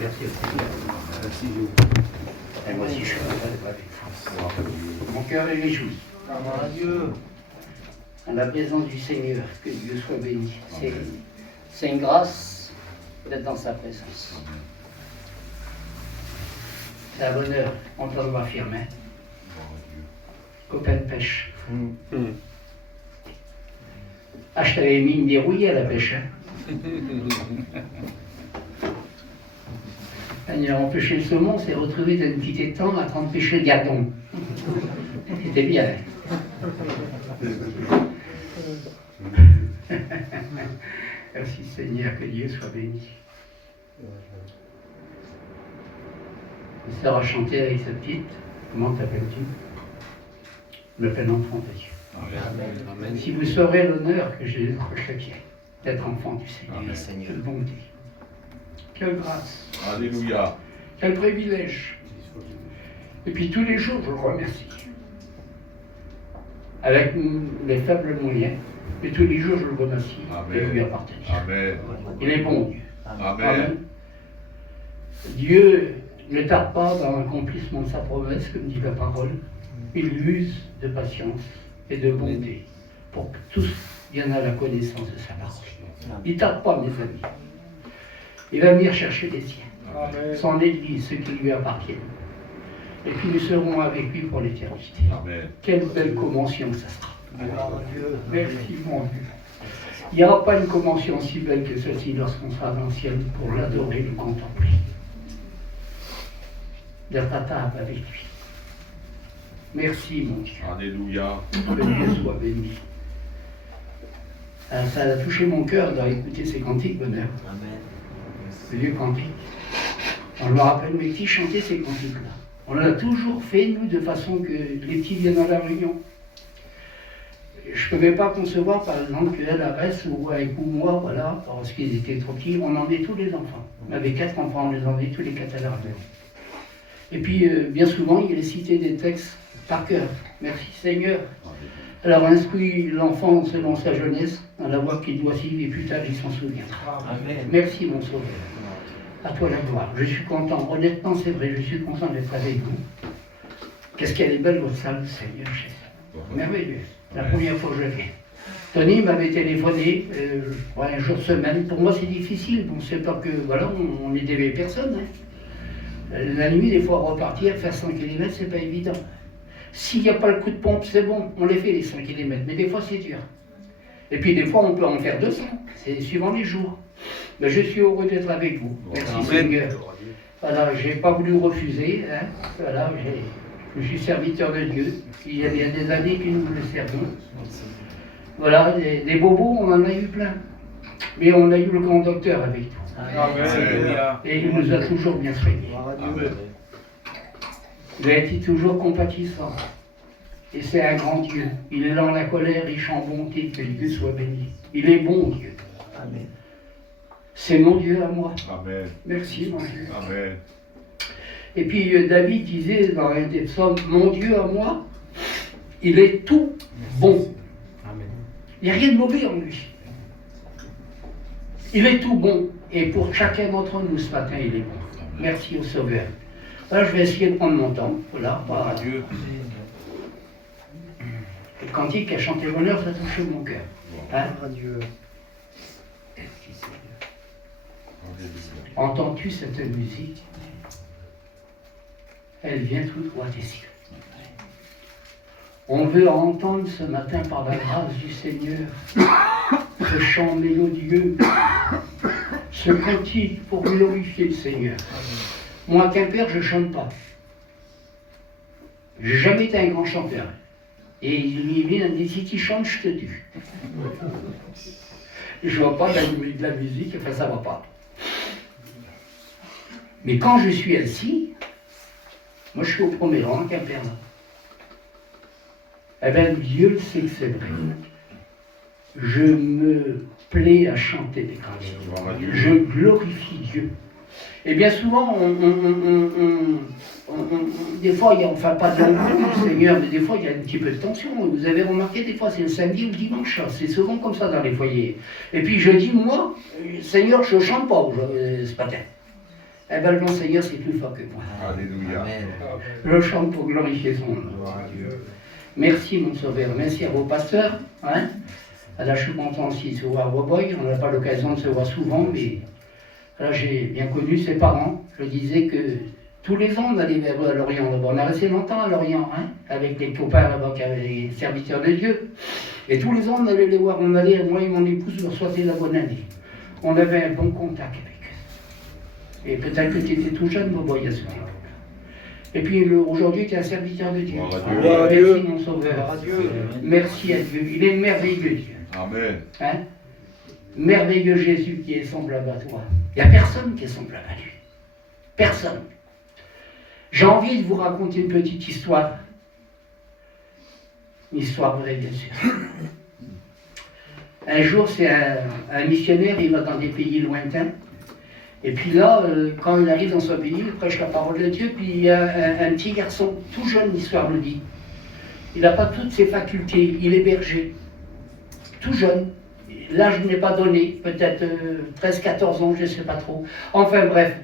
Merci au Seigneur. Merci Dieu. Et moi aussi, je suis content d'être avec vous. Mon cœur est réjoui. Dieu. En la présence du Seigneur, que Dieu soit béni. C'est une grâce d'être dans sa présence. C'est un bonheur, on doit m'affirmer. Copain de pêche. Ah, je t'avais mis une dérouillée à la pêche. Hein. Il a empêché le saumon, c'est retrouvé dans une petite étang à train de pêcher le gâton. C'était bien. Merci Seigneur, que Dieu soit béni. Ma sœur a chanté avec sa petite. Comment t'appelles-tu? Je m'appelle enfant de Dieu. Amen. Amen. Si vous saurez l'honneur que j'ai d'être chrétien, d'être enfant du Seigneur, quelle bonté, quelle grâce, Alléluia, quel privilège. Et puis tous les jours, je le remercie. Avec les faibles moyens, mais tous les jours, je le remercie. Amen. Et lui appartenir. Amen. Il est bon, Dieu. Amen. Amen. Dieu ne tarde pas dans l'accomplissement de sa promesse, comme dit la parole. Il use de patience et de bonté pour que tous viennent à la connaissance de sa parole. Il ne tarde pas, mes amis. Il va venir chercher les siens, son Église, ceux qui lui appartiennent. Et puis nous serons avec lui pour l'éternité. Quelle belle convention ça sera. Merci mon Dieu. Il n'y aura pas une convention aussi belle que celle-ci lorsqu'on sera dans le ciel pour l'adorer, le contempler. D'être à table avec lui. Merci mon Dieu. Alléluia. Que Dieu soit béni. Ça a touché mon cœur d'écouter ces cantiques, bonheur. Amen. Ces vieux cantiques. On me rappelle, mais qui chantait ces cantiques-là? On l'a toujours fait, nous, de façon que les petits viennent à la réunion. Je ne pouvais pas concevoir, par exemple, qu'elle reste ou avec moi, voilà, parce qu'ils étaient trop petits, on emmenait tous les enfants. On avait 4 enfants, on les emmenait tous les 4 à la réunion. Et puis, bien souvent, il est cité des textes par cœur. Merci Seigneur. Alors, instruis l'enfant selon sa jeunesse, dans la voie qu'il doit suivre, et plus tard, il s'en souviendra. Amen. Merci, mon Sauveur. À toi la gloire. Je suis content. Honnêtement, c'est vrai, je suis content d'être avec vous. Qu'est-ce qu'elle est belle, votre salle, Seigneur Jésus. Merveilleux. La première fois que je viens. Tony m'avait téléphoné, un jour semaine. Pour moi, c'est difficile. On ne sait pas que, voilà, on est des personnes. Hein. La nuit, des fois, repartir, faire 100 km, c'est pas évident. S'il n'y a pas le coup de pompe, c'est bon, on les fait les 100 km, mais des fois c'est dur. Et puis des fois on peut en faire 200, c'est suivant les jours. Mais je suis heureux d'être avec vous. Merci Amen. Seigneur. Voilà, je n'ai pas voulu refuser, hein. Voilà, je suis serviteur de Dieu. Il y a bien des années que nous le servons. Voilà, des bobos, on en a eu plein. Mais on a eu le grand docteur avec nous. Amen. Et il nous a toujours bien soignés. Amen. Il a été toujours compatissant. Et c'est un grand Dieu. Il est dans la colère, riche en bonté, que Dieu soit béni. Il est bon Dieu. Amen. C'est mon Dieu à moi. Amen. Merci mon Dieu. Amen. Et puis David disait dans un des psaumes, mon Dieu à moi, il est tout bon. Amen. Il n'y a rien de mauvais en lui. Il est tout bon. Et pour chacun d'entre nous ce matin, il est bon. Merci au Sauveur. Là, je vais essayer de prendre mon temps. Voilà. Dieu. Le cantique qui a chanté l'honneur, ça touche mon cœur. Hein? Dieu. Entends-tu cette musique? Elle vient tout droit des cieux. On veut entendre ce matin, par la grâce du Seigneur, ce chant mélodieux, ce cantique pour glorifier le Seigneur. Moi, à Quimper, je ne chante pas. Je n'ai jamais été un grand chanteur. Et il vient et dit, si tu chantes, je te tue. Je ne vois pas de la musique, enfin ça ne va pas. Mais quand je suis assis, moi je suis au premier rang, à Quimper. Eh bien, Dieu le sait que c'est vrai. Je me plais à chanter des cantiques. Je glorifie Dieu. Et bien souvent, des fois, il y a, enfin pas de l'envie du Seigneur, mais des fois, il y a un petit peu de tension. Vous avez remarqué, des fois, c'est le samedi ou le dimanche. C'est souvent comme ça dans les foyers. Et puis je dis, moi, Seigneur, je ne chante pas ce matin. Eh bien, le Seigneur, c'est plus fort que moi. Alléluia. Je chante pour glorifier son nom. Merci, mon Sauveur. Merci à vos pasteurs. Hein. Là, je suis content aussi de se voir à Roboy. On n'a pas l'occasion de se voir souvent, mais là, j'ai bien connu ses parents. Je disais que tous les ans, on allait vers Lorient. On a resté longtemps à Lorient, hein, avec les copains là-bas, qui avaient les serviteurs de Dieu. Et tous les ans, on allait les voir. On allait, moi et mon épouse, leur souhaiter la bonne année. On avait un bon contact avec eux. Et peut-être que tu étais tout jeune, Boboy, à ce moment-là. Et puis aujourd'hui, tu es un serviteur de Dieu. Merci, mon Sauveur. Merci à Dieu. Il est merveilleux, Dieu. Amen. Hein? Merveilleux Jésus qui est semblable à toi. Il n'y a personne qui est semblable à lui. Personne. J'ai envie de vous raconter une petite histoire. Une histoire vraie, bien sûr. Un jour, c'est un missionnaire, il va dans des pays lointains. Et puis là, quand il arrive dans son pays, il prêche la parole de Dieu, puis il y a un petit garçon, tout jeune, l'histoire le dit. Il n'a pas toutes ses facultés, il est berger. Tout jeune. L'âge n'est pas donné, peut-être 13-14 ans, je ne sais pas trop. Enfin bref.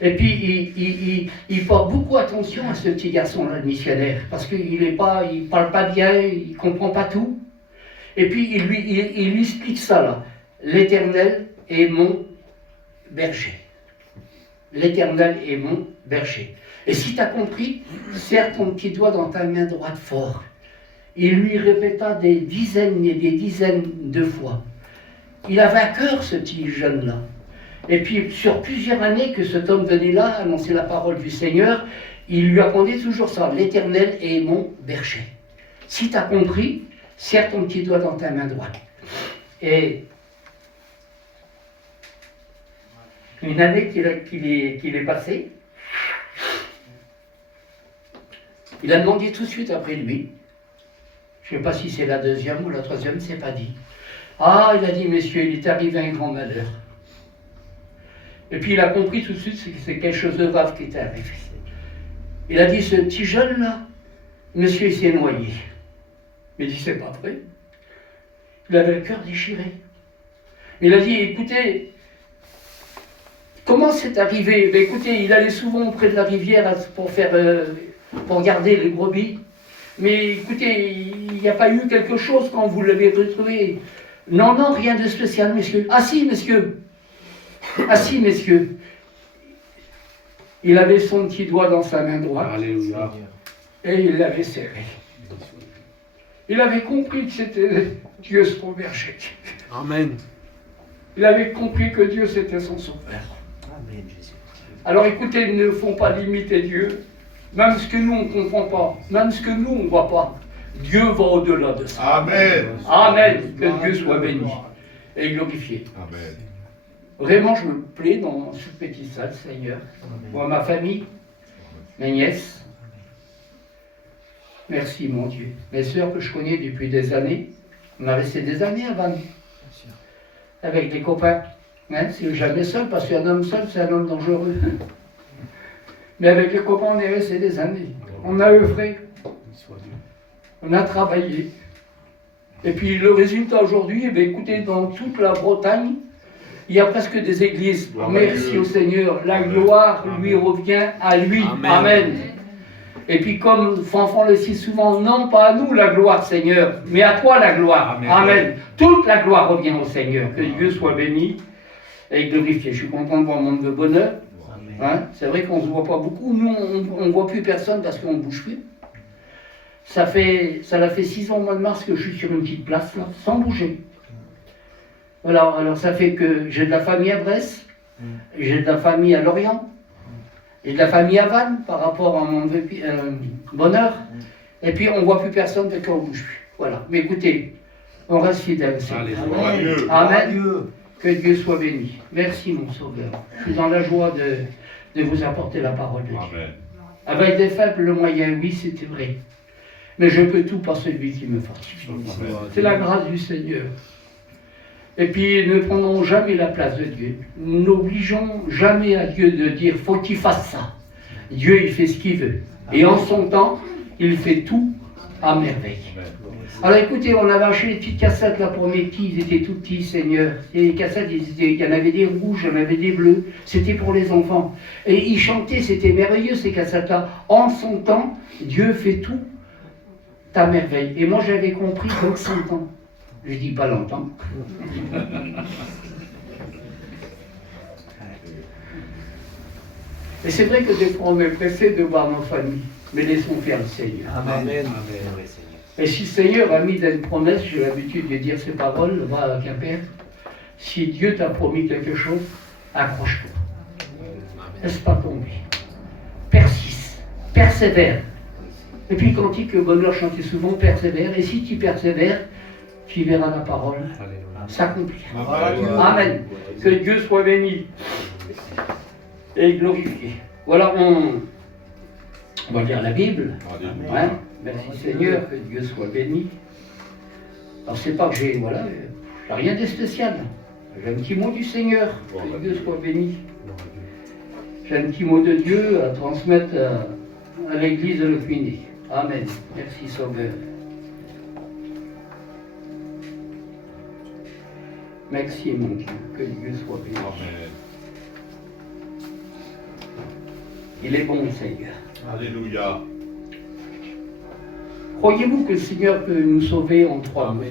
Et puis il porte beaucoup attention à ce petit garçon-là, le missionnaire, parce qu'il ne parle pas bien, il ne comprend pas tout. Et puis il lui explique ça là. L'Éternel est mon berger. L'Éternel est mon berger. Et si tu as compris, serre ton petit doigt dans ta main droite fort. Il lui répéta des dizaines et des dizaines de fois. Il avait à cœur ce petit jeune-là. Et puis sur plusieurs années que cet homme venait là annoncer la parole du Seigneur, il lui apprenait toujours ça. L'Éternel est mon berger. Si tu as compris, serre ton petit doigt dans ta main droite. Et une année qu'il est passé, il a demandé tout de suite après lui. Je ne sais pas si c'est la deuxième ou la troisième, c'est pas dit. Ah, il a dit, messieurs, il est arrivé un grand malheur. Et puis il a compris tout de suite que c'est quelque chose de grave qui était arrivé. Il a dit, ce petit jeune-là, monsieur, il s'est noyé. Il dit, c'est pas vrai. Il avait le cœur déchiré. Il a dit, écoutez, comment c'est arrivé? Ben, écoutez, il allait souvent près de la rivière pour garder les brebis. Mais écoutez, il n'y a pas eu quelque chose quand vous l'avez retrouvé. Non, non, rien de spécial, messieurs. Ah si, messieurs. Ah si, messieurs. Il avait son petit doigt dans sa main droite. Alléluia. Et il l'avait serré. Il avait compris que c'était Dieu son berger. Amen. Il avait compris que Dieu c'était son sauveur. Amen, Jésus. Alors écoutez, ne font pas limiter Dieu. Même ce que nous on ne comprend pas, même ce que nous on ne voit pas. Dieu va au-delà de ça. Amen. Amen. Que Dieu soit béni et glorifié. Amen. Vraiment, je me plais dans cette petite salle, Seigneur. Moi, ma famille, mes nièces. Merci, mon Dieu. Mes sœurs que je connais depuis des années. On a resté des années à Vannes. Avec des copains. Hein, c'est jamais seul, parce qu'un homme seul, c'est un homme dangereux. Mais avec les copains, on est resté des années. On a œuvré. On a travaillé. Et puis le résultat aujourd'hui, eh bien, écoutez, dans toute la Bretagne, il y a presque des églises. Merci au Seigneur. La gloire lui revient à lui. Amen. Amen. Et puis comme Fanfan le dit souvent, non pas à nous la gloire, Seigneur, mais à toi la gloire. Amen. Amen. Toute la gloire revient au Seigneur. Que Dieu soit béni et glorifié. Je suis content de voir un monde de bonheur. Hein? C'est vrai qu'on ne se voit pas beaucoup. Nous, on ne voit plus personne parce qu'on ne bouge plus. Ça l'a fait 6 ans au mois de mars que je suis sur une petite place, là, sans bouger. Voilà, alors ça fait que j'ai de la famille à Brest, j'ai de la famille à Lorient, j'ai de la famille à Vannes par rapport à mon bonheur. Et puis on ne voit plus personne parce qu'on ne bouge plus. Voilà, mais écoutez, on reste fidèle. Amen. Amen. Que Dieu soit béni. Merci mon Sauveur. Je suis dans la joie de vous apporter la parole de Dieu. Amen. Avec des faibles moyens, oui, c'était vrai. Mais je peux tout par celui qui me fortifie. C'est la grâce du Seigneur. Et puis, ne prenons jamais la place de Dieu. Nous n'obligeons jamais à Dieu de dire « faut qu'il fasse ça ». Dieu, il fait ce qu'il veut. Et en son temps, il fait tout à merveille. Alors écoutez, on avait acheté des petites cassettes là pour mes petits, ils étaient tout petits, Seigneur. Et les cassettes, il y en avait des rouges, il y en avait des bleus, c'était pour les enfants. Et ils chantaient, c'était merveilleux ces cassettes-là. En son temps, Dieu fait tout à merveille. Et moi j'avais compris que 100 ans. Je dis pas longtemps. Et c'est vrai que des fois on est pressé de voir nos familles, mais laissons faire le Seigneur. Amen. Et si le Seigneur a mis une promesse, j'ai l'habitude de dire ces paroles, va à Quimper, si Dieu t'a promis quelque chose, accroche-toi. Laisse pas tomber. Persiste, persévère. Et puis le cantique que Bonheur chantait souvent, persévère. Et si tu persévères, tu verras la parole s'accomplir. Amen. Que Dieu soit béni et glorifié. Voilà, on va lire la Bible. Ouais. Merci Seigneur, que Dieu soit béni. Alors c'est pas que j'ai rien de spécial. J'ai un petit mot du Seigneur, que Dieu soit béni. J'ai un petit mot de Dieu à transmettre à l'église de Le Puiné. Amen. Merci Sauveur. Merci mon Dieu, que Dieu soit béni. Amen. Il est bon Seigneur. Alléluia. Croyez-vous que le Seigneur peut nous sauver en 3 mots?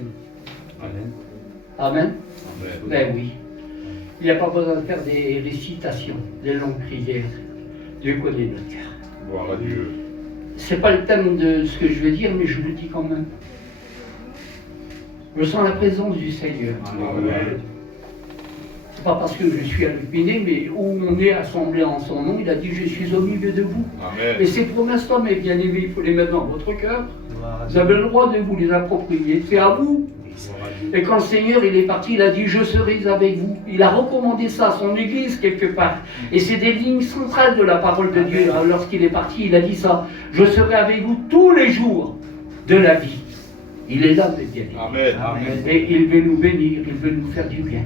Amen. Amen. Amen. Ben oui. Il n'y a pas besoin de faire des récitations, des longues prières. Dieu connaît notre cœur. Gloire à Dieu. C'est pas le thème de ce que je veux dire, mais je le dis quand même. Je sens la présence du Seigneur. Amen. C'est pas parce que je suis à l'Upiné, mais où on est assemblés en son nom, il a dit je suis au milieu de vous. Amen. Et ces promesses-là, mes bien-aimés, il faut les mettre dans votre cœur. Vous avez le droit de vous les approprier. C'est à vous. Et quand le Seigneur il est parti, il a dit je serai avec vous. Il a recommandé ça à son église quelque part. Et c'est des lignes centrales de la parole de Dieu. Lorsqu'il est parti, il a dit ça. Je serai avec vous tous les jours de la vie. Il est là, mes bien-aimés. Amen. Amen. Et il veut nous bénir, il veut nous faire du bien.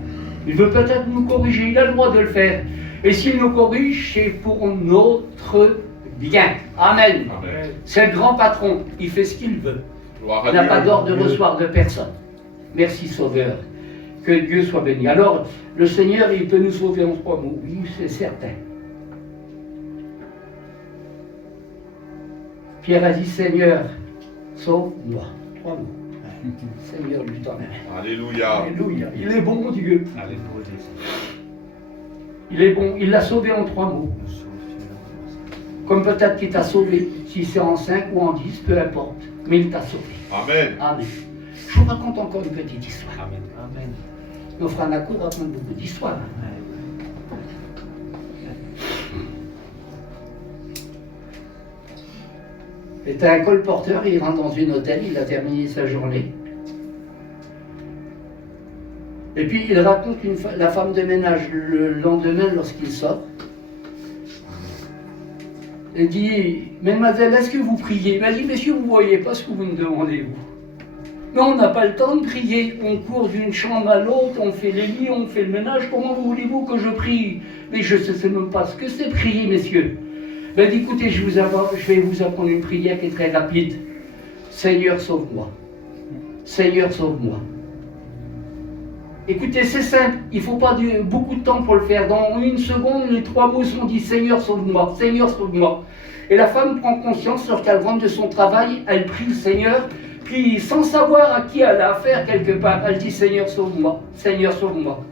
Il veut peut-être nous corriger, il a le droit de le faire. Et s'il nous corrige, c'est pour notre bien. Amen. Amen. C'est le grand patron, il fait ce qu'il veut. Gloire à Il n'a Dieu. pas d'ordre de recevoir de personne. Merci Sauveur. Que Dieu soit béni. Alors, le Seigneur, il peut nous sauver en 3 mots. Oui, c'est certain. Pierre a dit, Seigneur, sauve-moi. 3 mots. Seigneur, lui t'en aime. Alléluia. Alléluia. Il est bon, Dieu. Il est bon. Il l'a sauvé en 3 mots. Comme peut-être qu'il t'a sauvé. Si c'est en 5 ou en 10, peu importe. Mais il t'a sauvé. Amen. Amen. Je vous raconte encore une petite histoire. Amen. Amen. Nos frères Nakou racontent beaucoup d'histoires. C'était un colporteur, il rentre dans une hôtel, il a terminé sa journée. Et puis il raconte la femme de ménage le lendemain lorsqu'il sort. Elle dit, Mademoiselle, est-ce que vous priez? Elle dit, Monsieur, vous ne voyez pas ce que vous me demandez, vous. Mais on n'a pas le temps de prier. On court d'une chambre à l'autre, on fait les lits, on fait le ménage. Comment voulez-vous que je prie? Mais je ne sais même pas ce que c'est prier, messieurs. Elle dit, écoutez, je vais vous apprendre une prière qui est très rapide. Seigneur, sauve-moi. Seigneur, sauve-moi. Écoutez, c'est simple. Il ne faut pas beaucoup de temps pour le faire. Dans 1 seconde, les 3 mots sont dits. Seigneur, sauve-moi. Seigneur, sauve-moi. Et la femme prend conscience, lorsqu'elle rentre de son travail, elle prie le Seigneur. Puis, sans savoir à qui elle a affaire quelque part, elle dit, Seigneur, sauve-moi. Seigneur, sauve-moi.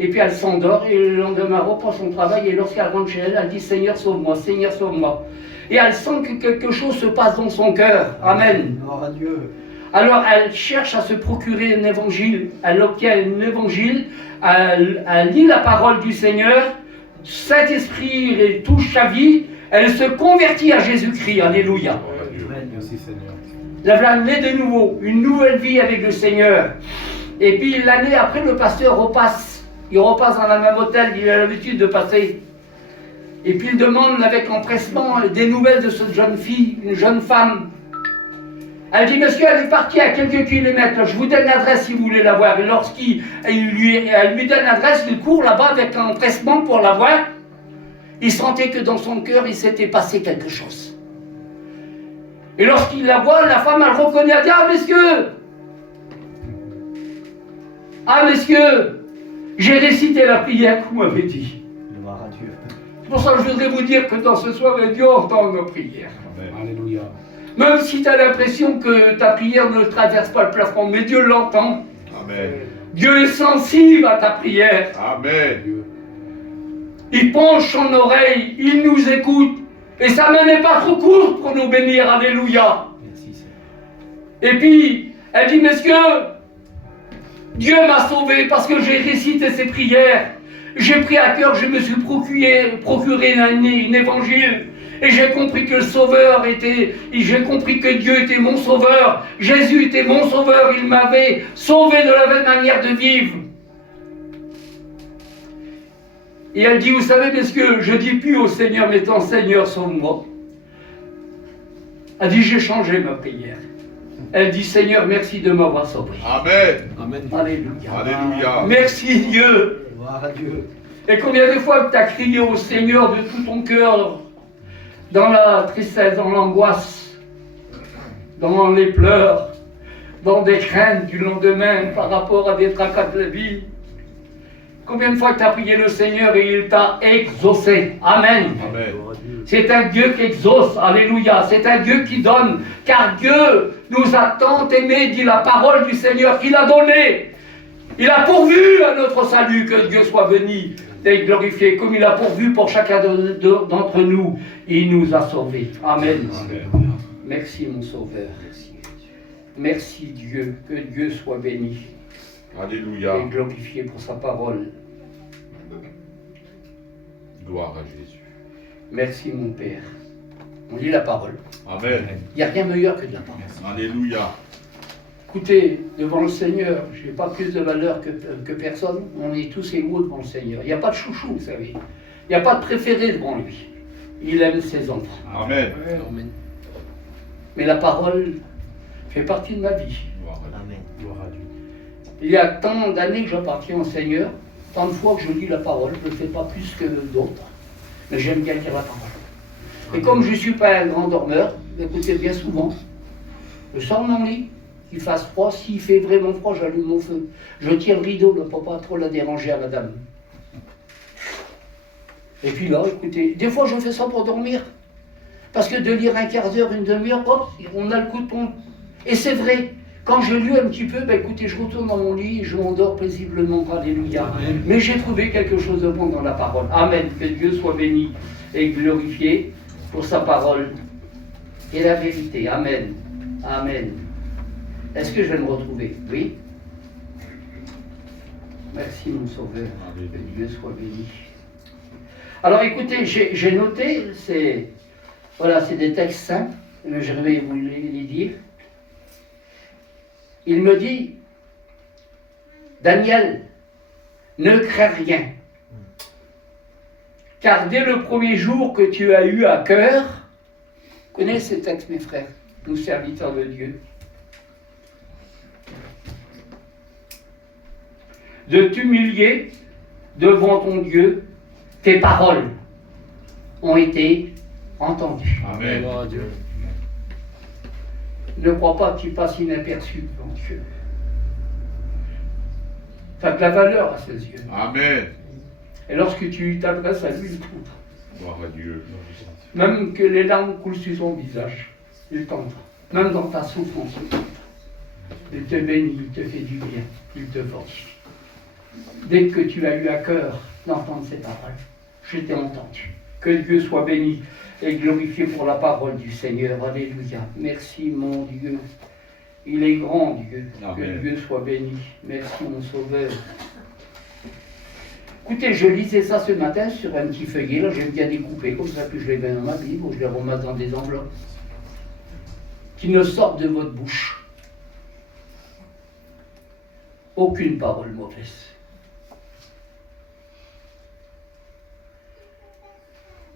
Et puis elle s'endort et le lendemain elle reprend son travail et lorsqu'elle rentre chez elle, elle dit Seigneur sauve-moi, Seigneur sauve-moi. Et elle sent que quelque chose se passe dans son cœur. Amen. Gloire à Dieu. Alors elle cherche à se procurer un évangile, elle obtient un évangile, elle lit la parole du Seigneur, Saint-Esprit les touche sa vie, elle se convertit à Jésus-Christ. Alléluia. Gloire à Dieu. Merci Seigneur. La voilà née de nouveau, une nouvelle vie avec le Seigneur. Et puis l'année après, le pasteur repasse. Il repasse dans le même hôtel, il a l'habitude de passer. Et puis il demande avec empressement des nouvelles de cette jeune fille, une jeune femme. Elle dit, monsieur, elle est partie à quelques kilomètres, je vous donne l'adresse si vous voulez la voir. Et lorsqu'elle lui donne l'adresse, il court là-bas avec empressement pour la voir. Il sentait que dans son cœur, il s'était passé quelque chose. Et lorsqu'il la voit, la femme, elle reconnaît, elle dit, ah monsieur, Ah, messieurs, j'ai récité la prière que vous m'avez dit. Gloire à Dieu. C'est pour ça que je voudrais vous dire que dans ce soir, Dieu entend nos prières. Amen. Alléluia. Même si tu as l'impression que ta prière ne traverse pas le plafond, mais Dieu l'entend. Amen. Dieu est sensible à ta prière. Amen. Il penche son oreille, il nous écoute. Et sa main n'est pas trop courte pour nous bénir. Alléluia. Merci Seigneur. Et puis, elle dit, messieurs, Dieu m'a sauvé parce que j'ai récité ses prières. J'ai pris à cœur, je me suis procuré une évangile. Et j'ai compris que le Sauveur était, j'ai compris que Dieu était mon Sauveur. Jésus était mon Sauveur. Il m'avait sauvé de la même manière de vivre. Et elle dit, vous savez, messieurs, je dis plus au Seigneur, mais ton Seigneur, sauve-moi. Elle dit, j'ai changé ma prière. Elle dit, Seigneur, merci de m'avoir sauvé. Amen. Amen. Alléluia. Alléluia. Merci Dieu. Gloire à Dieu. Et combien de fois tu as crié au Seigneur de tout ton cœur, dans la tristesse, dans l'angoisse, dans les pleurs, dans des craintes du lendemain par rapport à des tracas de la vie. Combien de fois tu as prié le Seigneur et il t'a exaucé. Amen. Amen. Gloire à Dieu. C'est un Dieu qui exauce, alléluia, c'est un Dieu qui donne, car Dieu nous a tant aimés, dit la parole du Seigneur, qu'il a donné. Il a pourvu à notre salut, que Dieu soit béni et glorifié, comme il a pourvu pour chacun d'entre nous. Il nous a sauvés. Amen. Amen. Merci mon Sauveur. Merci Dieu, que Dieu soit béni Alléluia. et glorifié pour sa parole. Gloire à Jésus. Merci mon Père. On lit la parole. Amen. Il n'y a rien meilleur que de la parole. Alléluia. Écoutez, devant le Seigneur, je n'ai pas plus de valeur que personne. On est tous égaux devant le Seigneur. Il n'y a pas de chouchou, vous savez. Il n'y a pas de préféré devant lui. Il aime ses enfants. Amen. Amen. Mais la parole fait partie de ma vie. Gloire à Dieu. Amen. Gloire à Dieu. Il y a tant d'années que j'appartiens au Seigneur, tant de fois que je lis la parole, je ne le fais pas plus que d'autres. Mais j'aime bien lire la parole. Et comme je ne suis pas un grand dormeur, écoutez, bien souvent, je sors de mon lit, qu'il fasse froid, s'il fait vraiment froid, j'allume mon feu. Je tire le rideau pour pas trop la déranger à madame. Et puis là, écoutez, des fois je fais ça pour dormir. Parce que de lire un quart d'heure, une demi-heure, hop, on a le coup de pompe. Et c'est vrai, quand je lis un petit peu, ben écoutez, je retourne dans mon lit et je m'endors paisiblement. Alléluia. Amen. Mais j'ai trouvé quelque chose de bon dans la parole. Amen. Que Dieu soit béni et glorifié pour sa parole et la vérité. Amen. Amen. Est-ce que je vais me retrouver? Oui. Merci mon Sauveur. Que Dieu soit béni. Alors écoutez, j'ai noté, c'est des textes simples, mais je vais vous les dire. Il me dit, Daniel, ne crains rien, car dès le premier jour que tu as eu à cœur, connaissez ces textes mes frères, nous serviteurs de Dieu, de t'humilier devant ton Dieu, tes paroles ont été entendues. Amen. Gloire à Dieu. Ne crois pas que tu passes inaperçu devant Dieu. Tu as de la valeur à ses yeux. Amen. Et lorsque tu t'adresses à lui, il t'entend. Gloire à Dieu. Même que les larmes coulent sur son visage, il t'entend. Même dans ta souffrance, il t'entend. Il te bénit, il te fait du bien, il te fortifie. Dès que tu as eu à cœur d'entendre ces paroles, je t'ai entendu. Que Dieu soit béni et glorifié pour la parole du Seigneur. Alléluia. Merci mon Dieu. Il est grand Dieu. Amen. Que Dieu soit béni. Merci mon Sauveur. Écoutez, je lisais ça ce matin sur un petit feuillet, là, j'aime bien découper, comme ça que je les mets dans ma Bible, ou je les ramasse dans des enveloppes. Qui ne sortent de votre bouche aucune parole mauvaise.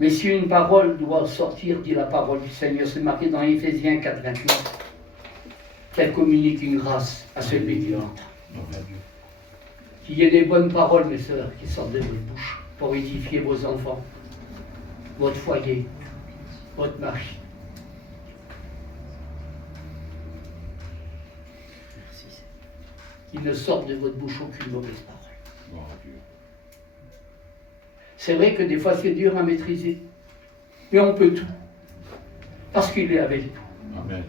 Mais si une parole doit sortir, dit la parole du Seigneur, c'est marqué dans Éphésiens 4:28, qu'elle communique une grâce à celui qui l'entend. Qu'il y ait des bonnes paroles, mes sœurs, qui sortent de votre bouche pour édifier vos enfants, votre foyer, votre mari. qu'il ne sorte de votre bouche aucune mauvaise parole. Gloire à Dieu. C'est vrai que des fois c'est dur à maîtriser, mais on peut tout, parce qu'il est avec nous. Amen.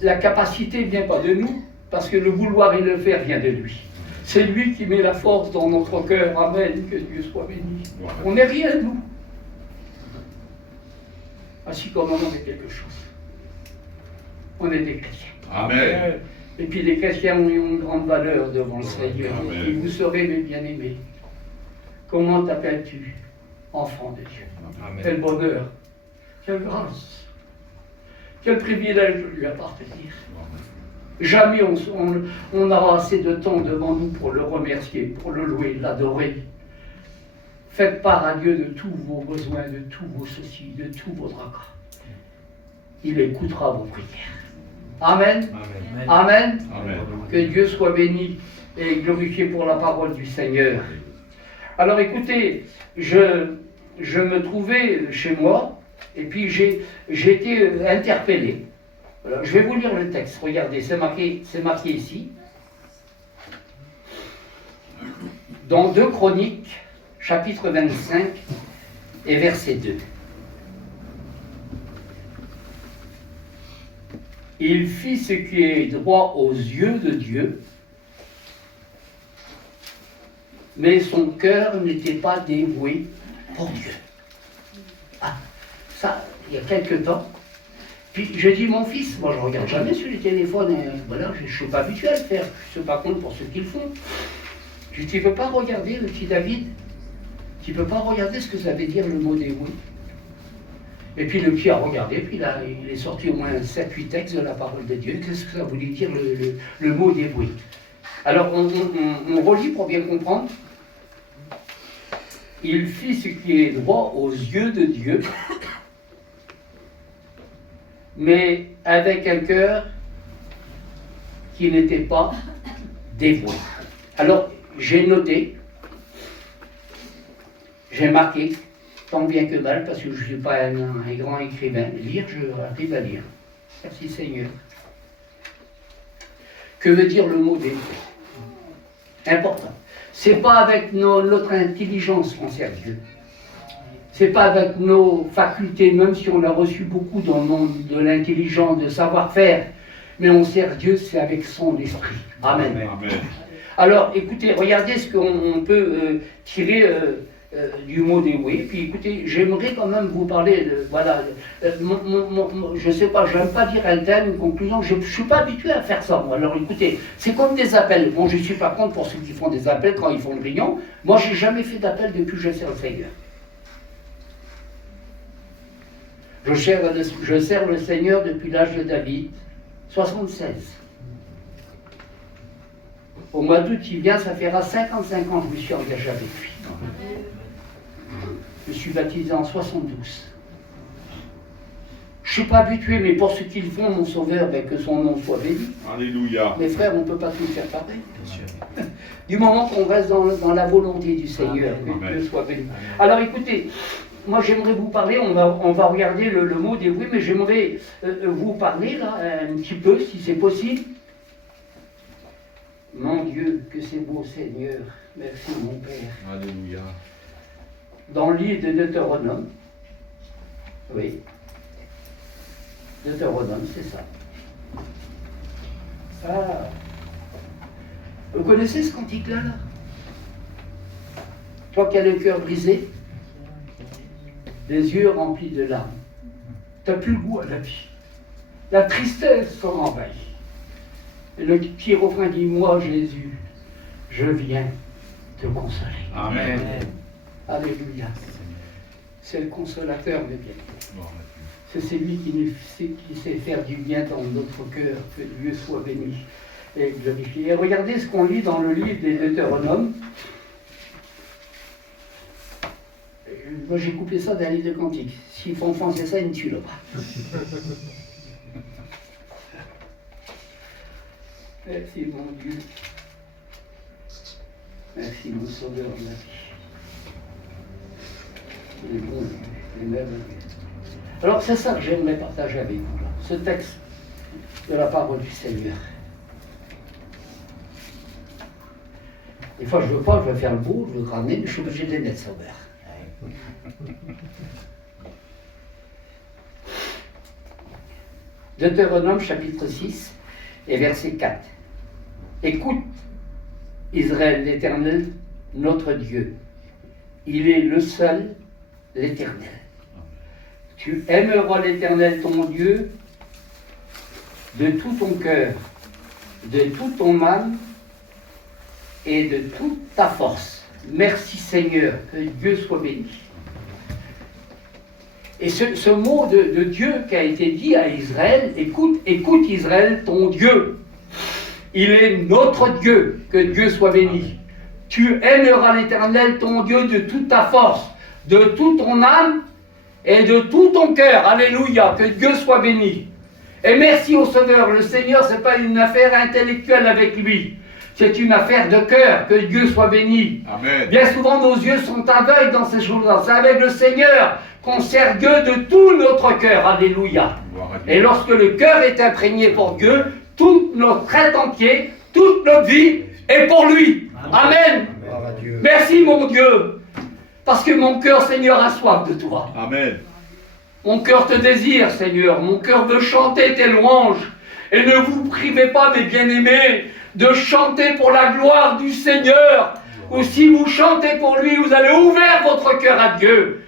La capacité ne vient pas de nous, parce que le vouloir et le faire vient de lui. C'est lui qui met la force dans notre cœur. Amen, que Dieu soit béni. Gloire à On n'est rien, nous. Ainsi comme on est quelque chose. On est des chrétiens. Amen. Et puis les chrétiens ont une grande valeur devant le Seigneur. Amen. Et vous serez mes bien-aimés. Comment t'appelles-tu? Enfant de Dieu. Amen. Quel bonheur, quelle grâce, quel privilège de lui appartenir. Gloire à Dieu. Jamais on aura assez de temps devant nous pour le remercier, pour le louer, l'adorer. Faites part à Dieu de tous vos besoins, de tous vos soucis, de tous vos tracas. Il écoutera vos prières. Amen. Amen. Amen. Amen. Que Dieu soit béni et glorifié pour la parole du Seigneur. Alors écoutez, je me trouvais chez moi et puis j'ai été interpellé. Alors, je vais vous lire le texte. Regardez, c'est marqué ici. Dans 2 Chroniques, chapitre 25 et verset 2. Il fit ce qui est droit aux yeux de Dieu, mais son cœur n'était pas dévoué pour Dieu. Ah, ça, il y a quelque temps. Puis je dis, mon fils, moi je ne regarde jamais sur les téléphones, voilà, je ne suis pas habitué à le faire, je ne sais pas compte pour ceux qui le font. Je dis, tu ne peux pas regarder le petit David, tu ne peux pas regarder ce que ça veut dire le mot dévoué. Et puis le petit a regardé, puis là, il est sorti au moins 7-8 textes de la parole de Dieu. Qu'est-ce que ça voulait dire le mot dévoué? Alors on relit pour bien comprendre. Il fit ce qui est droit aux yeux de Dieu, mais avec un cœur qui n'était pas dévoué. Alors j'ai noté, j'ai marqué, tant bien que mal, parce que je ne suis pas un grand écrivain. Lire, je arrive à lire. Merci Seigneur. Que veut dire le mot dévoué? Important. C'est pas avec notre intelligence qu'on sert Dieu. C'est pas avec nos facultés, même si on a reçu beaucoup dans le monde de l'intelligence, de savoir-faire, mais on sert Dieu, c'est avec son esprit. Amen. Amen. Alors, écoutez, regardez ce qu'on peut tirer du mot dévoué. Puis écoutez, j'aimerais quand même vous parler de, voilà, je sais pas, j'aime pas dire un thème, une conclusion, je suis pas habitué à faire ça, moi. Alors écoutez, c'est comme des appels. Bon, je suis pas contre pour ceux qui font des appels quand ils font le réunion. Moi, j'ai jamais fait d'appel depuis que je sers le Seigneur. Je sers le Seigneur depuis l'âge de David, 76. Au mois d'août, il vient, ça fera 55 ans que je me suis engagé avec lui. Je suis baptisé en 72. Je ne suis pas habitué, mais pour ceux qui le font, mon sauveur, ben, que son nom soit béni. Alléluia. Mes frères, on ne peut pas tout faire pareil. Du moment qu'on reste dans la volonté du Seigneur, que Dieu soit béni. Alors écoutez, moi j'aimerais vous parler, on va regarder le mot dévoué, mais j'aimerais vous parler là un petit peu, si c'est possible. Mon Dieu, que c'est beau Seigneur, merci mon Père. Alléluia. Dans le livre de Deutéronome, oui, Deutéronome, c'est ça. Ah. Vous connaissez ce cantique-là, là? Toi qui as le cœur brisé, les yeux remplis de larmes, tu n'as plus le goût à la vie. La tristesse s'en envahit. Et le petit refrain dit, moi Jésus, je viens te consoler. Amen. Alléluia. C'est le consolateur, mes bien. Gloire à C'est celui qui sait faire du bien dans notre cœur. Que Dieu soit béni et glorifié. Et regardez ce qu'on lit dans le livre des Deutéronomes. Moi j'ai coupé ça d'un livre de cantique. S'il faut enfoncer ça, il me tue là-bas. Merci mon Dieu. Merci mon Sauveur de la vie. Il est bon Dieu, il est merveilleux. Alors c'est ça que j'aimerais partager avec vous, là, ce texte de la parole du Seigneur. Des fois, je veux pas, je veux faire le beau, je veux ramener, mais je suis obligé de les mettre sauber. Deutéronome chapitre 6 et verset 4. Écoute, Israël, l'Éternel, notre Dieu. Il est le seul, l'Éternel. Tu aimeras l'Éternel, ton Dieu, de tout ton cœur, de toute ton âme et de toute ta force. Merci Seigneur, que Dieu soit béni. Et ce mot de Dieu qui a été dit à Israël, écoute Israël, ton Dieu. Il est notre Dieu, que Dieu soit béni. Tu aimeras l'Éternel, ton Dieu, de toute ta force, de toute ton âme et de tout ton cœur. Alléluia, que Dieu soit béni. Et merci au Sauveur. Le Seigneur, ce n'est pas une affaire intellectuelle avec lui. C'est une affaire de cœur, que Dieu soit béni. Amen. Bien souvent, nos yeux sont aveugles dans ces choses-là. C'est avec le Seigneur qu'on sert Dieu de tout notre cœur. Alléluia. Et lorsque le cœur est imprégné pour Dieu, tout notre être entier, toute notre vie est pour lui. Amen. Amen. Merci mon Dieu. Parce que mon cœur, Seigneur, a soif de toi. Amen. Mon cœur te désire, Seigneur. Mon cœur veut chanter tes louanges. Et ne vous privez pas, mes bien-aimés, de chanter pour la gloire du Seigneur. Ou si vous chantez pour lui, vous allez ouvrir votre cœur à Dieu.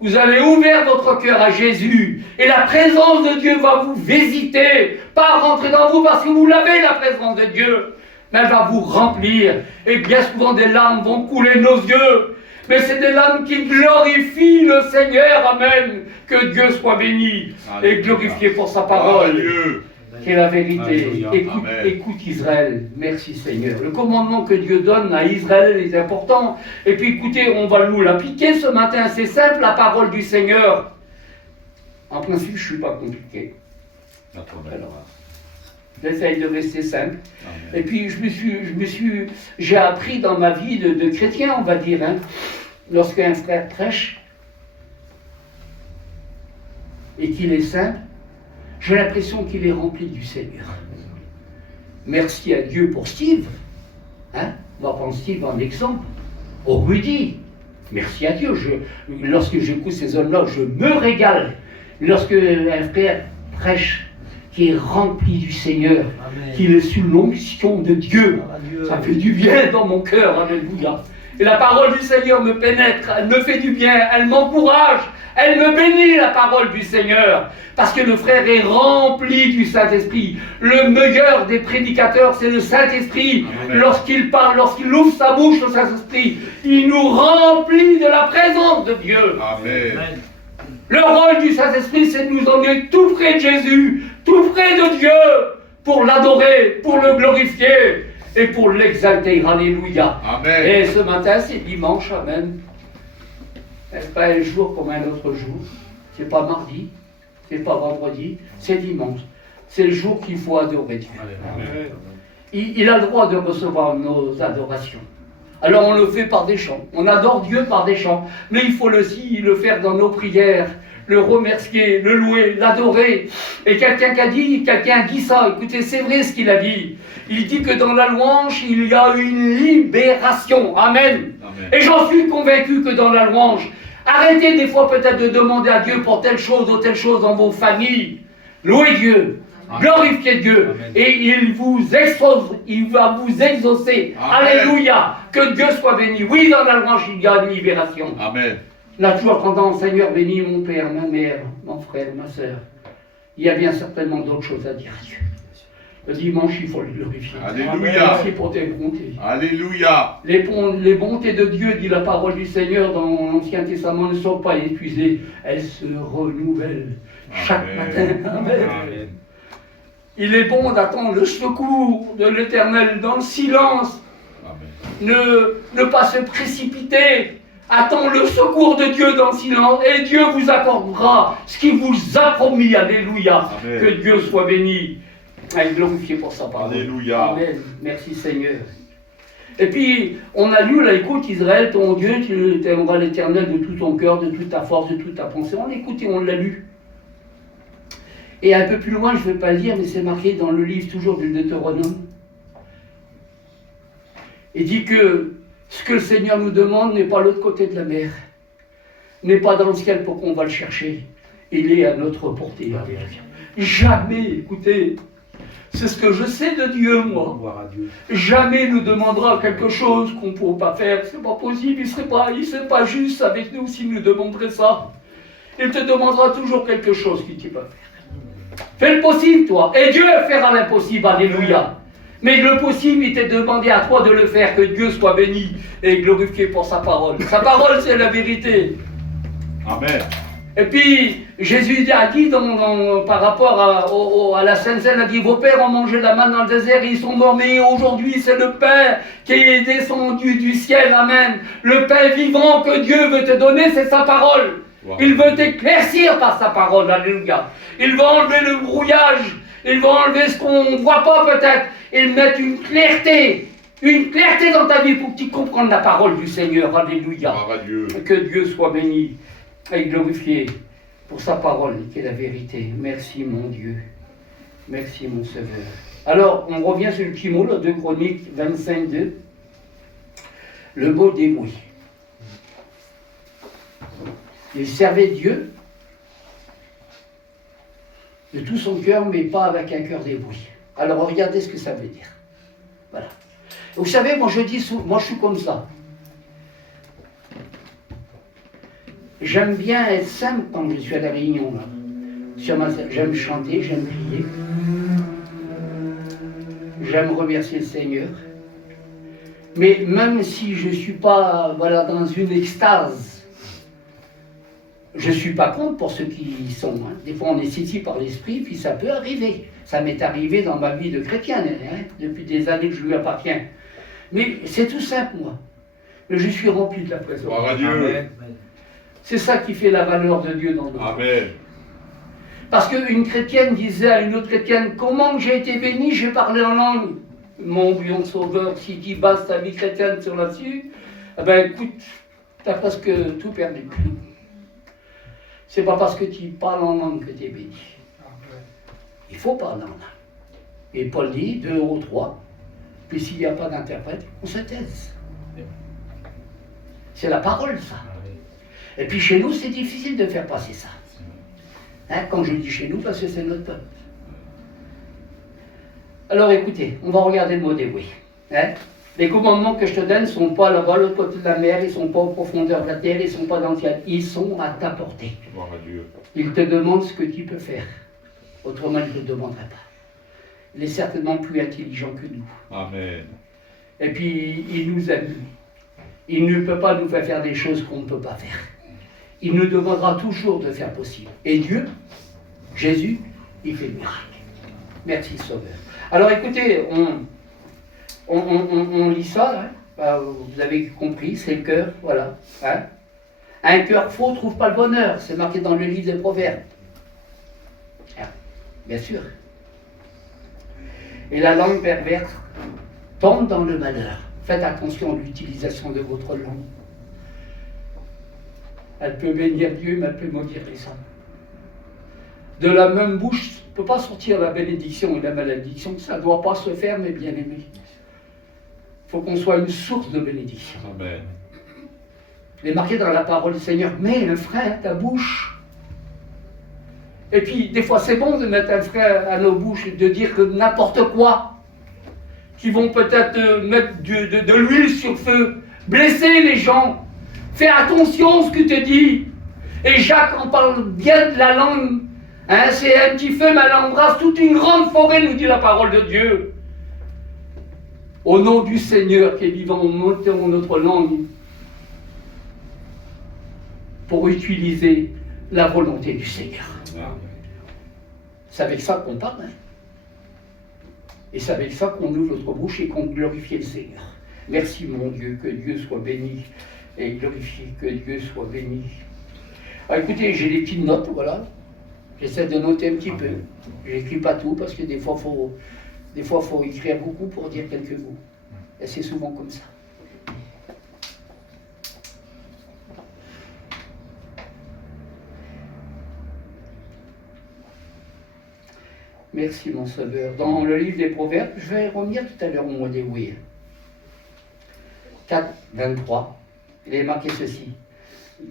Vous allez ouvrir votre cœur à Jésus. Et la présence de Dieu va vous visiter. Pas rentrer dans vous parce que vous l'avez, la présence de Dieu. Mais elle va vous remplir. Et bien souvent, des larmes vont couler de nos yeux. Mais c'est des larmes qui glorifient le Seigneur. Amen. Que Dieu soit béni. Alléluia. Et glorifié pour sa parole. Alléluia. Qui est la vérité. Alléluia. Écoute Israël. Merci Seigneur. Le commandement que Dieu donne à Israël est important. Et puis écoutez, on va nous l'appliquer ce matin. C'est simple, la parole du Seigneur. En principe, je ne suis pas compliqué. Alors, j'essaye de rester simple. Amen. Et puis j'ai appris dans ma vie de chrétien, on va dire, hein, lorsqu'un frère prêche et qu'il est simple, j'ai l'impression qu'il est rempli du Seigneur. Merci à Dieu pour Steve. Hein? On va prendre Steve en exemple. Au Rudy. Merci à Dieu. Lorsque j'écoute ces hommes-là, je me régale. Lorsque un frère prêche, qui est rempli du Seigneur, qu'il est sous l'onction de Dieu, ça fait du bien dans mon cœur. Alléluia. Et la parole du Seigneur me pénètre, elle me fait du bien, elle m'encourage, elle me bénit, la parole du Seigneur. Parce que le frère est rempli du Saint-Esprit. Le meilleur des prédicateurs, c'est le Saint-Esprit. Amen. Lorsqu'il parle, lorsqu'il ouvre sa bouche, le Saint-Esprit, il nous remplit de la présence de Dieu. Amen. Le rôle du Saint-Esprit, c'est de nous emmener tout près de Jésus, tout près de Dieu, pour l'adorer, pour le glorifier et pour l'exalter. Alléluia. Amen. Et ce matin, c'est dimanche, amen. C'est pas un jour comme un autre jour. C'est pas mardi, c'est pas vendredi, c'est dimanche. C'est le jour qu'il faut adorer Dieu. Amen. Il a le droit de recevoir nos adorations. Alors on le fait par des chants. On adore Dieu par des chants. Mais il faut aussi le faire dans nos prières, le remercier, le louer, l'adorer. Et quelqu'un dit ça. Écoutez, c'est vrai ce qu'il a dit. Il dit que dans la louange, il y a une libération. Amen. Amen. Et j'en suis convaincu que dans la louange, arrêtez des fois peut-être de demander à Dieu pour telle chose ou telle chose dans vos familles. Louez Dieu. Glorifiez Dieu. Amen. Et il vous expose, il va vous exaucer. Amen. Alléluia. Que Dieu soit béni. Oui, dans la louange, il y a une libération. Amen. Là, toujours quand Seigneur bénis mon père, ma mère, mon frère, ma soeur. Il y a bien certainement d'autres choses à dire à Dieu. Le dimanche, il faut le glorifier. Alléluia. Merci pour tes bontés. Alléluia. Les bontés de Dieu, dit la parole du Seigneur dans l'Ancien Testament, ne sont pas épuisées. Elles se renouvellent chaque Amen. matin. Amen. Amen. Il est bon d'attendre le secours de l'Éternel dans le silence. Amen. Ne pas se précipiter. Attends le secours de Dieu dans le silence et Dieu vous accordera ce qu'il vous a promis. Alléluia. Amen. Que Dieu soit béni. Et glorifié pour sa parole. Alléluia. Amen. Merci Seigneur. Et puis, on a lu là, écoute Israël, ton Dieu, tu aimeras l'Éternel de tout ton cœur, de toute ta force, de toute ta pensée. On l'écoute et on l'a lu. Et un peu plus loin, je ne vais pas le lire, mais c'est marqué dans le livre toujours du Deutéronome. Il dit que ce que le Seigneur nous demande n'est pas l'autre côté de la mer, n'est pas dans le ciel pour qu'on va le chercher. Il est à notre portée. Jamais, écoutez, c'est ce que je sais de Dieu, moi. Gloire à Dieu. Jamais il nous demandera quelque chose qu'on ne pourra pas faire. C'est pas possible, il ne serait pas juste avec nous s'il nous demanderait ça. Il te demandera toujours quelque chose que tu peux faire. Fais le possible, toi. Et Dieu fera l'impossible, alléluia. Mais le possible, il t'est demandé à toi de le faire, que Dieu soit béni et glorifié pour sa parole. Sa parole, c'est la vérité. Amen. Et puis, Jésus a dit par rapport à la Sainte Seine, il a dit, vos pères ont mangé la manne dans le désert, ils sont morts, mais aujourd'hui c'est le pain qui est descendu du ciel, amen. Le pain vivant que Dieu veut te donner, c'est sa parole. Wow. Il veut t'éclaircir par sa parole, alléluia. Il va enlever le brouillage, il va enlever ce qu'on ne voit pas peut-être, il met une clarté dans ta vie pour que tu comprennes la parole du Seigneur, alléluia. Que Dieu soit béni et glorifié pour sa parole qui est la vérité. Merci mon Dieu, merci mon Sauveur. Alors, on revient sur le petit mot, là, 2 Chroniques 25:2, le mot dévoué. Il servait Dieu de tout son cœur, mais pas avec un cœur dévoué. Alors, regardez ce que ça veut dire. Voilà. Vous savez, moi je suis comme ça. J'aime bien être simple quand je suis à la réunion. Là. J'aime chanter, j'aime prier. J'aime remercier le Seigneur. Mais même si je ne suis pas dans une extase, je ne suis pas contre pour ceux qui y sont. Hein. Des fois on est saisi par l'esprit, puis ça peut arriver. Ça m'est arrivé dans ma vie de chrétienne, hein, depuis des années que je lui appartiens. Mais c'est tout simple, moi. Mais je suis rempli de la présence. Gloire à Dieu. C'est ça qui fait la valeur de Dieu dans notre vie. Amen. Parce qu'une chrétienne disait à une autre chrétienne, comment j'ai été béni, j'ai parlé en langue. Mon bon sauveur, si tu bases ta vie chrétienne sur là-dessus, eh ben écoute, tu as presque tout perdu. C'est pas parce que tu parles en langue que tu es béni. Il faut parler en langue. Et Paul dit, 2 ou 3, puis s'il n'y a pas d'interprète, on se taise. C'est la parole, ça. Et puis chez nous, c'est difficile de faire passer ça. Hein, quand je dis chez nous, parce que c'est notre peuple. Alors écoutez, on va regarder le mot dévoué. Hein. Les commandements que je te donne ne sont pas là-bas, l'autre côté de la mer, ils ne sont pas aux profondeurs de la terre, ils ne sont pas dans le ciel. Ils sont à ta portée. Ils te demandent ce que tu peux faire. Autrement, ils ne te le demanderaient pas. Il est certainement plus intelligent que nous. Amen. Et puis, il nous aime. Il ne peut pas nous faire des choses qu'on ne peut pas faire. Il nous demandera toujours de faire possible. Et Dieu, Jésus, il fait le miracle. Merci Sauveur. Alors écoutez, on lit ça, hein. Vous avez compris, c'est le cœur, voilà. Hein. Un cœur faux ne trouve pas le bonheur, c'est marqué dans le livre des Proverbes. Ah, bien sûr. Et la langue perverse tombe dans le malheur. Faites attention à l'utilisation de votre langue. Elle peut bénir Dieu, mais elle peut maudire les hommes. De la même bouche ne peut pas sortir la bénédiction et la malédiction. Ça ne doit pas se faire, mes bien-aimés. Il faut qu'on soit une source de bénédiction. Amen. Il est marqué dans la parole du Seigneur, mets un frein à ta bouche. Et puis, des fois, c'est bon de mettre un frein à nos bouches et de dire que n'importe quoi, qui vont peut-être mettre de l'huile sur le feu, blesser les gens. Fais attention à ce que tu dis. Et Jacques en parle bien de la langue. Hein, c'est un petit feu, mais elle embrasse toute une grande forêt, nous dit la parole de Dieu. Au nom du Seigneur qui est vivant, montons notre langue pour utiliser la volonté du Seigneur. C'est avec ça qu'on parle. Hein. Et c'est avec ça qu'on ouvre notre bouche et qu'on glorifie le Seigneur. Merci mon Dieu, que Dieu soit béni et glorifié, que Dieu soit béni. Alors, écoutez, j'ai des petites notes, voilà. J'essaie de noter un petit peu. Je n'écris pas tout parce que des fois, faut écrire beaucoup pour dire quelques mots. Et c'est souvent comme ça. Merci mon Sauveur. Dans le livre des Proverbes, je vais revenir tout à l'heure au mot dévoué. 23, il est marqué ceci.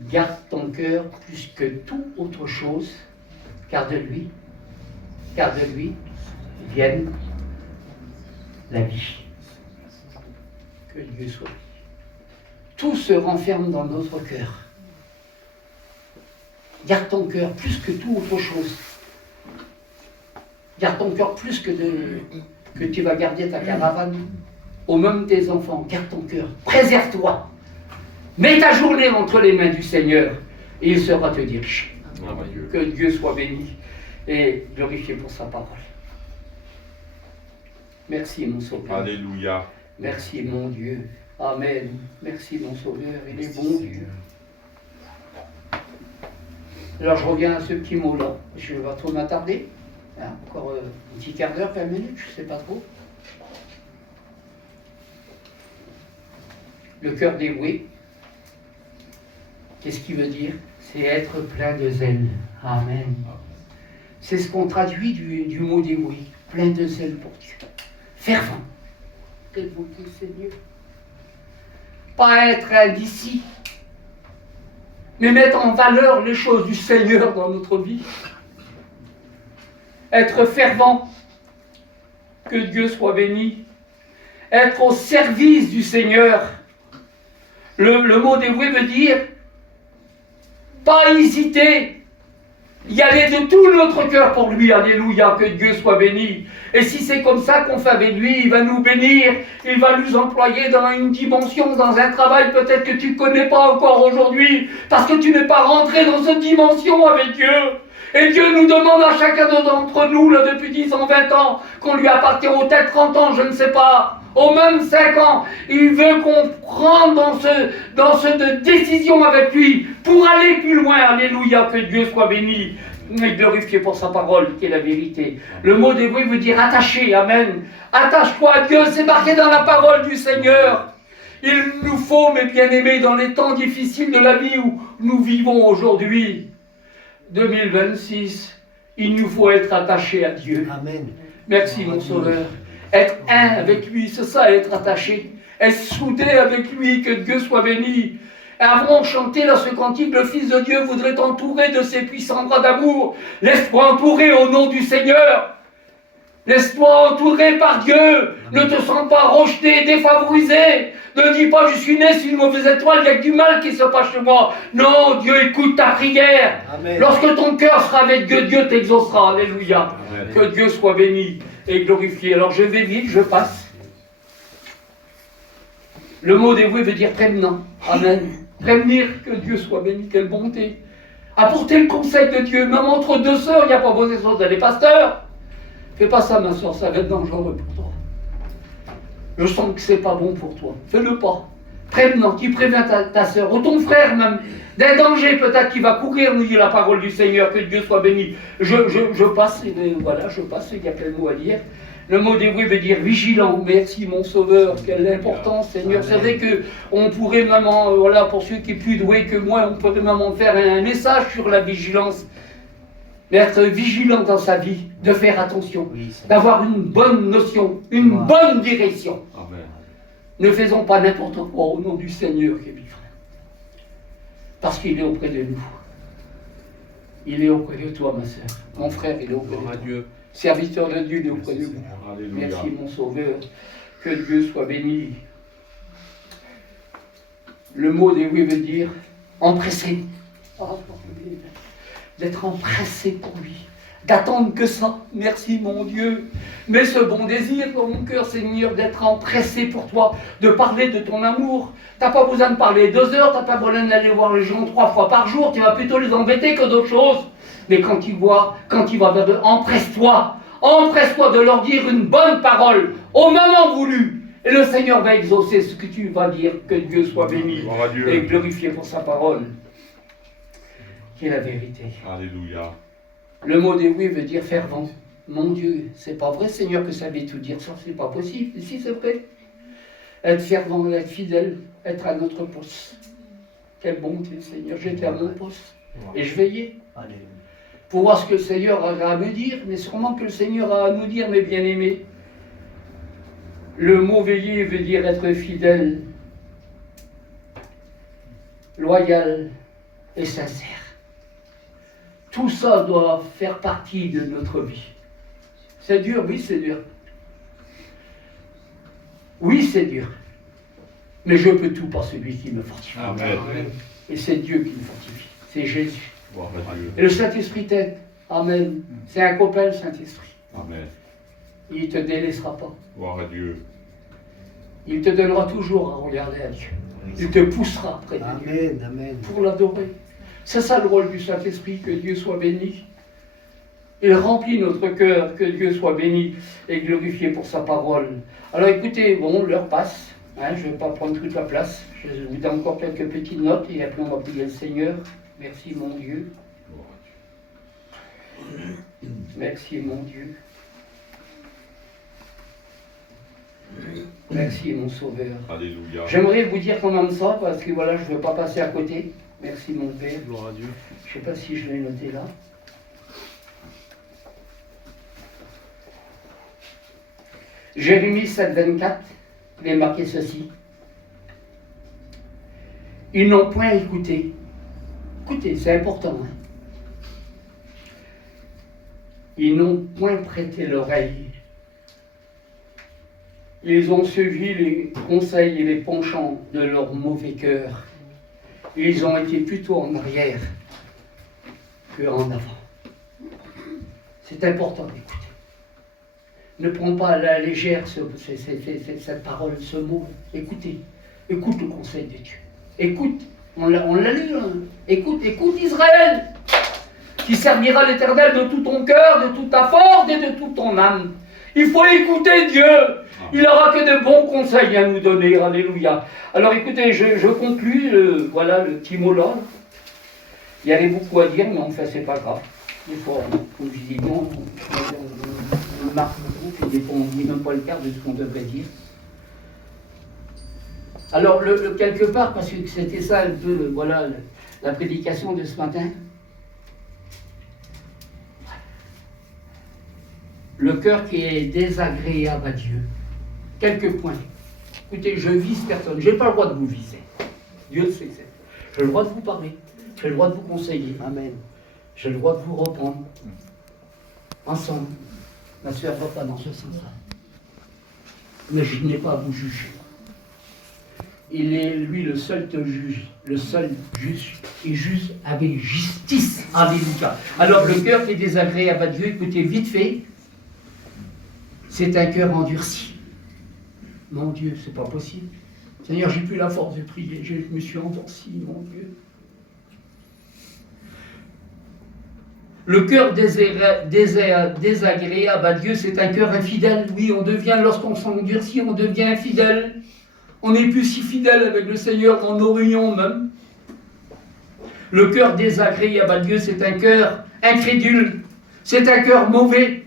Garde ton cœur plus que toute autre chose, car de lui vienne la vie. Que Dieu soit béni. Tout se renferme dans notre cœur. Garde ton cœur plus que toute autre chose. Garde ton cœur plus que tu vas garder ta caravane, ou même tes enfants. Garde ton cœur. Préserve-toi. Mets ta journée entre les mains du Seigneur et il sera te diriger. Que Dieu soit béni et glorifié pour sa parole. Merci mon Sauveur. Alléluia. Merci mon Dieu. Amen. Merci mon Sauveur. Il est bon Dieu. Alors je reviens à ce petit mot-là. Je vais pas trop m'attarder. Encore un petit quart d'heure, 20 minutes, je ne sais pas trop. Le cœur dévoué. Qu'est-ce qu'il veut dire? C'est être plein de zèle. Amen. C'est ce qu'on traduit du mot dévoué. Plein de zèle pour Dieu. Fervent. Quel beau Dieu, Seigneur. Pas être indécis, mais mettre en valeur les choses du Seigneur dans notre vie. Être fervent. Que Dieu soit béni. Être au service du Seigneur. Le mot dévoué veut dire pas hésiter, y aller de tout notre cœur pour lui, alléluia, que Dieu soit béni. Et si c'est comme ça qu'on fait avec lui, il va nous bénir, il va nous employer dans une dimension, dans un travail peut-être que tu ne connais pas encore aujourd'hui, parce que tu n'es pas rentré dans cette dimension avec Dieu. Et Dieu nous demande à chacun d'entre nous, là, depuis 10 ans, 20 ans, qu'on lui appartient, ou peut-être 30 ans, je ne sais pas, au même 5 ans, il veut qu'on rentre dans cette décision avec lui pour aller plus loin. Alléluia, que Dieu soit béni et glorifié pour sa parole, qui est la vérité. Le mot dévoué veut dire attaché, amen. Attache-toi à Dieu, c'est marqué dans la parole du Seigneur. Il nous faut, mes bien-aimés, dans les temps difficiles de la vie où nous vivons aujourd'hui, 2026, il nous faut être attachés à Dieu. Amen. Merci mon Sauveur. Être un avec lui, c'est ça, être attaché. Être soudé avec lui, que Dieu soit béni. Et avons chanté dans ce cantique, le Fils de Dieu voudrait t'entourer de ses puissants bras d'amour. Laisse-toi entourer au nom du Seigneur. Laisse-toi entourer par Dieu. Ne te sens pas rejeté, défavorisé. Ne dis pas, je suis né sur une mauvaise étoile, il y a que du mal qui se passe chez moi. Non, Dieu écoute ta prière. Amen. Lorsque ton cœur sera avec Dieu, Dieu t'exaucera. Alléluia. Amen. Que Dieu soit béni et glorifié. Alors je vais vite, je passe. Le mot dévoué veut dire prévenant. Amen. Prévenir, que Dieu soit béni, quelle bonté. Apporter le conseil de Dieu, même entre deux sœurs, il n'y a pas besoin d'aller pasteur. Fais pas ça, ma soeur, ça va être dangereux pour toi. Je sens que c'est pas bon pour toi. Fais-le pas. Prévenant, qui prévient ta soeur, ou ton frère même, d'un danger peut-être qui va courir, nous dit la parole du Seigneur, que Dieu soit béni. Je passe, et voilà, je passe, il y a plein de mots à dire. Le mot dévoué veut dire vigilant. Merci mon Sauveur, quelle importance, Seigneur. C'est vrai qu'on pourrait même, voilà, pour ceux qui sont plus doués que moi, on pourrait même en faire un message sur la vigilance. Mais être vigilant dans sa vie, de faire attention, Oui, d'avoir une bonne notion, une bonne direction. Amen. Ne faisons pas n'importe quoi au nom du Seigneur qui est vivant. Parce qu'il est auprès de nous. Il est auprès de toi, ma sœur. Mon frère, il est auprès de toi. Dieu. Serviteur de Dieu, il est auprès de vous. Alléluia. Merci, mon Sauveur. Que Dieu soit béni. Le mot dévoué veut dire empressé. D'être empressé pour lui. D'attendre que ça. Merci, mon Dieu. Mets ce bon désir dans mon cœur, Seigneur, d'être empressé pour toi, de parler de ton amour. Tu n'as pas besoin de parler 2 heures, tu n'as pas besoin d'aller voir les gens 3 fois par jour, tu vas plutôt les embêter que d'autres choses. Mais quand tu vas vers eux, empresse-toi de leur dire une bonne parole au moment voulu. Et le Seigneur va exaucer ce que tu vas dire, que Dieu soit béni Gloire à Dieu. et glorifié pour sa parole, qui est la vérité. Alléluia. Le mot dévoué veut dire fervent. Mon Dieu, c'est pas vrai, Seigneur, que ça veut tout dire ça, c'est pas possible. Et si c'est vrai, être fervent, être fidèle, être à notre poste. Quelle bonté, Seigneur, j'étais à mon poste et je veillais. Alléluia. Pour voir ce que le Seigneur a à me dire, mais sûrement que le Seigneur a à nous dire, mes bien-aimés. Le mot veiller veut dire être fidèle. loyal et sincère. Tout ça doit faire partie de notre vie. C'est dur, oui, c'est dur. Oui, c'est dur. Mais je peux tout par celui qui me fortifie. Amen. Et c'est Dieu qui me fortifie. C'est Jésus. Gloire à Dieu. Et le Saint-Esprit t'aide. Amen. C'est un copain, le Saint-Esprit. Amen. Il ne te délaissera pas. Gloire à Dieu. Il te donnera toujours à regarder à Dieu. Il te poussera près de Dieu Amen, amen. pour l'adorer. C'est ça le rôle du Saint-Esprit, que Dieu soit béni. Il remplit notre cœur, que Dieu soit béni et glorifié pour sa parole. Alors écoutez, bon, l'heure passe. Hein, je ne vais pas prendre toute la place. Je vous donne encore quelques petites notes et après on va prier le Seigneur. Merci mon Dieu. Gloire à Dieu. Merci mon Dieu. Merci mon Sauveur. Alléluia. J'aimerais vous dire quand même ça parce que voilà, je ne veux pas passer à côté. Merci mon Père. Gloire à Dieu. Je ne sais pas si je l'ai noté là. Jérémie 7, 24, il est marqué ceci. Ils n'ont point écouté. Écoutez, c'est important. Hein? Ils n'ont point prêté l'oreille. Ils ont suivi les conseils et les penchants de leur mauvais cœur. Ils ont été plutôt en arrière qu'en avant. C'est important d'écouter. Ne prends pas à la légère cette parole, ce mot. Écoutez. Écoute le conseil de Dieu. Écoute. On l'a lu. Hein. Écoute Israël, qui servira l'Éternel de tout ton cœur, de toute ta force et de toute ton âme. Il faut écouter Dieu. Il n'aura que de bons conseils à nous donner. Alléluia. Alors écoutez, je conclus voilà le petit mot là. Il y avait beaucoup à dire, mais enfin c'est pas grave. Des fois, comme je dis, non, on marque beaucoup, puis des fois on ne dit même pas le quart de ce qu'on devrait dire. Alors, quelque part, parce que c'était ça un peu, voilà, la prédication de ce matin. Le cœur qui est désagréable à Dieu. Quelques points. Écoutez, je vise personne. Je n'ai pas le droit de vous viser. Dieu le sait que c'est. J'ai le droit de vous parler. J'ai le droit de vous conseiller. Amen. J'ai le droit de vous reprendre. Ensemble. Ma soeur va pas dans ce sens-là. Mais je n'ai pas à vous juger. Il est, lui, le seul te juge. Le seul juge. Il juge avec justice. Alléluia. Alors, le cœur qui est désagréable à Dieu, écoutez, vite fait, c'est un cœur endurci. Mon Dieu, c'est pas possible. Seigneur, j'ai plus la force de prier. Je me suis endurci, mon Dieu. Le cœur désagréable à Dieu, c'est un cœur infidèle. Oui, on devient, lorsqu'on s'endurcit, on devient infidèle. On n'est plus si fidèle avec le Seigneur dans nos réunions même. Le cœur désagréable à Dieu, c'est un cœur incrédule. C'est un cœur mauvais.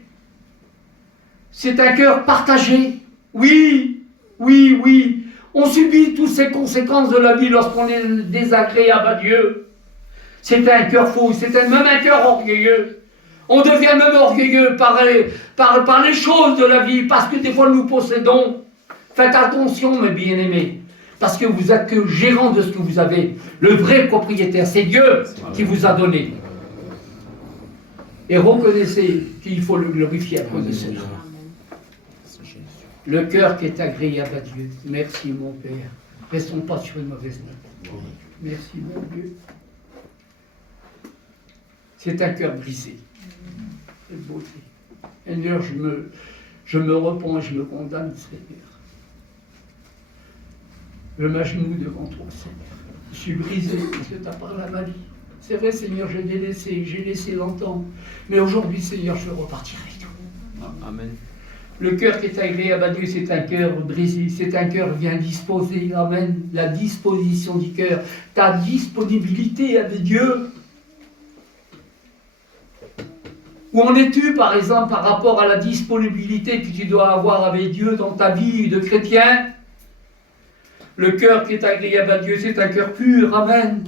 C'est un cœur partagé. Oui, oui, oui. On subit toutes ces conséquences de la vie lorsqu'on est désagréable à Dieu. C'est un cœur faux, c'est même un cœur orgueilleux. On devient même orgueilleux par les choses de la vie, parce que des fois nous possédons. Faites attention, mes bien-aimés, parce que vous êtes que gérant de ce que vous avez. Le vrai propriétaire, c'est Dieu qui vous a donné. Et reconnaissez qu'il faut le glorifier à cause de cela. Le cœur qui est agréable à Dieu. Merci, mon Père. Restons pas sur une mauvaise note. Merci, mon Dieu. C'est un cœur brisé. C'est beauté. Seigneur, je me repens et je me condamne, Seigneur. Je m'agenouille devant toi, Seigneur. Je suis brisé parce que tu as parlé à ma vie. C'est vrai, Seigneur, j'ai laissé longtemps. Mais aujourd'hui, Seigneur, je repartirai avec toi. Amen. Le cœur qui est agréable à Dieu, c'est un cœur brisé, c'est un cœur bien disposé. Amen. La disposition du cœur, ta disponibilité avec Dieu. Où en es-tu, par exemple, par rapport à la disponibilité que tu dois avoir avec Dieu dans ta vie de chrétien? Le cœur qui est agréable à Dieu, c'est un cœur pur. Amen.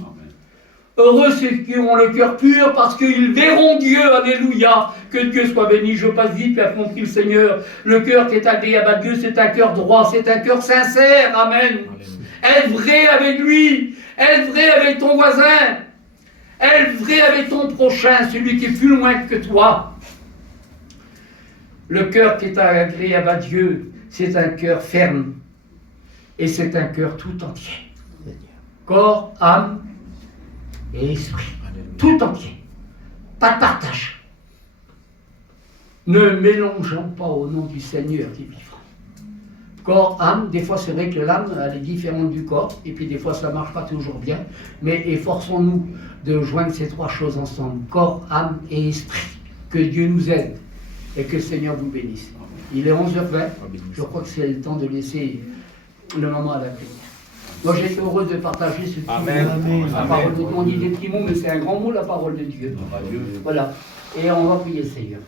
Heureux ceux qui ont le cœur pur parce qu'ils verront Dieu. Alléluia. Que Dieu soit béni. Je passe vite, puis après on prie le Seigneur. Le cœur qui est agréable à Dieu, c'est un cœur droit, c'est un cœur sincère. Amen. Être vrai avec lui. Être vrai avec ton voisin. Être vrai avec ton prochain, celui qui est plus loin que toi. Le cœur qui est agréable à Dieu, c'est un cœur ferme. Et c'est un cœur tout entier. Corps, âme et esprit. Tout entier. Pas de partage. Ne mélangeons pas au nom du Seigneur qui vivra. Corps, âme, des fois c'est vrai que l'âme elle est différente du corps, et puis des fois ça ne marche pas toujours bien, mais efforçons-nous de joindre ces trois choses ensemble, corps, âme et esprit. Que Dieu nous aide et que le Seigneur vous bénisse. Il est 11h20, je crois que c'est le temps de laisser le moment à la prière. Moi j'ai été heureux de partager ce petit mot, la parole de Dieu. On dit des petits mots, mais c'est un grand mot, la parole de Dieu. Voilà, et on va prier le Seigneur.